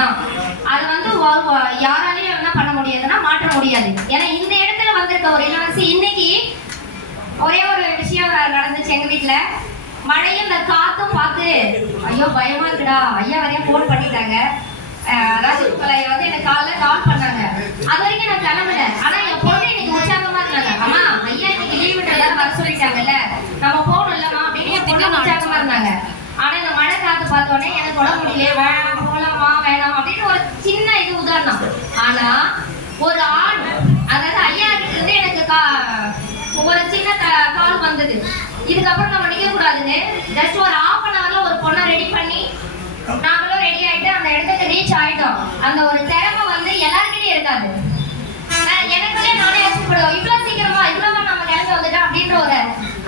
தான். அது வந்து யாராலையும் என்ன பண்ண முடியாதுன்னா மாற்ற முடியாது. ஏன்னா இந்த இடத்துல வந்திருக்க ஒரு இளவரசி இன்னைக்கு ஒரே ஒரு விஷயம் நடந்துச்சு எங்க வீட்டுல. மழையும் இந்த காத்தும் பார்த்து ஐயோ பயமா இருக்குடா, ஐயா வரையா போன் பண்ணிட்டாங்க. ராஜகோபால் ஐயா வந்து எனக்கு காலைல கால் பண்ணாங்க. அது வரைக்கும் நான் கிளம்பல. ஆனா என் பொண்ணு இன்னைக்கு உற்சாகமா இருந்தாங்க. அம்மா ஐயா இன்னைக்கு லீவ் விட்டுறதால வர சொல்லிட்டாங்கல்ல, நம்ம போகணும் இல்லம்மா அப்படின்னு என் பொண்ணு உற்சாகமா இருந்தாங்க. ஆனா இந்த மழை காத்து பார்த்தோன்னே எனக்கு உடம்பு முடியல, வேணாம் போலாமா வேணாம் அப்படின்னு ஒரு சின்ன இது உதாரணம். ஆனா ஒரு ஆண், அதாவது ஐயா கிட்ட இருந்து எனக்கு ஒரு சின்ன கால் வந்தது. இதுக்கப்புறம் நம்ம நிக்க கூடாதுன்னு ஜஸ்ட் ஒரு ½ அன் ஹவர்ல ஒரு பொண்ணை ரெடி பண்ணி நாங்களும் ரெடி ஆயிட்டு அந்த இடத்துக்கு ரீச் ஆயிட்டோம். அந்த ஒரு திறமை வந்து எல்லாருக்கிட்டையும் இருக்காது. எனக்குள்ளே நானே யோசிக்கப்படுவோம், இவ்வளவு சீக்கிரமா இவ்வளவு நம்ம கிளம்பி வந்துட்டோம் அப்படின்ற ஒரு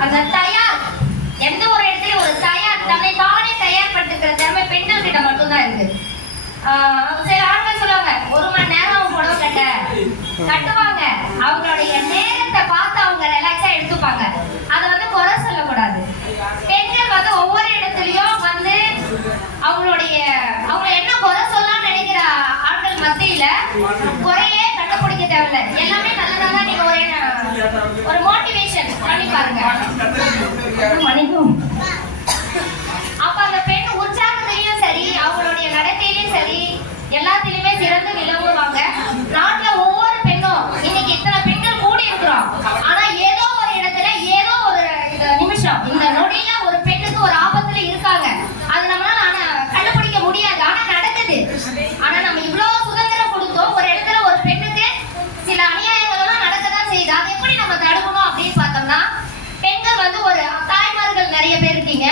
அந்த தயார், எந்த ஒரு இடத்துலயும் ஒரு தயார், தன்னை தானே தயார்படுத்துக்கிற திறமை பெண்கள் கிட்ட மட்டும்தான் இருக்கு. சில ஆண்கள் சொல்லுவாங்க 1 மணி நேரம் புடவை கட்டுவாங்க. அவங்களுடைய நேரத்தை பார்த்து அவங்க ரிலாக்ஸா எடுத்துப்பாங்க. அதை வந்து குறை சொல்லக்கூடாது. பெண்கள் வந்து ஒவ்வொரு இடத்துலயும் வந்து அவங்க என்ன குறை சொல்லலாம்னு நினைக்கிற ஆண்கள் மத்தியில குறையே கண்டுபிடிக்க தேவையில்லை. எல்லாமே நல்லதா நீங்க ஒரு மோட்டிவேஷன் பண்ணி பாருங்க. அப்ப அந்த பெண் உற்சாகத்திலையும் சரி, அவங்களுடைய நடத்தையிலும் சரி, எல்லாத்திலுமே சிறந்து விளங்குவாங்க. நாட்டுல ஒவ்வொரு பெண்ணும் இன்னைக்கு இத்தனை பெண்கள் கூடி இருக்கிறோம். ஆனா ஏதோ ஒரு இடத்துல ஏதோ ஒரு நிமிஷம் இந்த நொடியில ஒரு பெண்ணுக்கு ஒரு ஆபத்துல இருக்காங்க. அது நம்மளால கண்டுபிடிக்க முடியாது. ஆனா நடக்குது. ஆனா நம்ம இவ்வளவு சுதந்திரம் கொடுத்தோம், ஒரு இடத்துல ஒரு பெண்ணுக்கு சில அநியாயங்கள் எல்லாம் நடக்கதான் செய்யுது. அதை எப்படி நம்ம தடுக்கணும் அப்படின்னு பார்த்தோம்னா, பெண்கள் வந்து ஒரு தாய்மார்கள் நிறைய பேர் இருக்கீங்க.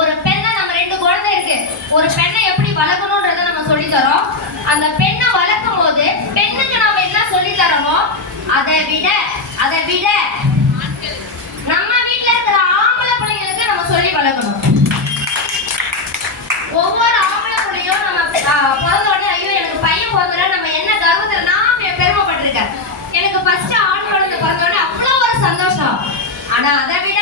ஒரு பெண்ணை நம்ம 2 குழந்தை இருக்கு, ஒரு பெண்ணை எப்படி வளர்க்கணும்ன்றத நம்ம சொல்லி தரோம். அந்த பெண்ணை வளர்க்கும் போது பெண்ணுக்கு நாம என்ன சொல்லி தரோமோ அதை விட நம்ம வீட்டுல இருக்கிற ஆம்பளை பிள்ளைங்களுக்கு நம்ம சொல்லி வளர்க்கணும். ஒவ்வொரு ஆம்பளை பிள்ளையும் நம்ம பிறந்த உடனே ஐயோ எனக்கு பையன் பிறந்தா நம்ம என்ன கர்வத்துல நான் பெருமைப்பட்டிருக்கேன். எனக்கு ஃபர்ஸ்ட் ஆண் குழந்தை பிறந்த உடனே அவ்வளோ ஒரு சந்தோஷம். ஆனா அதை விட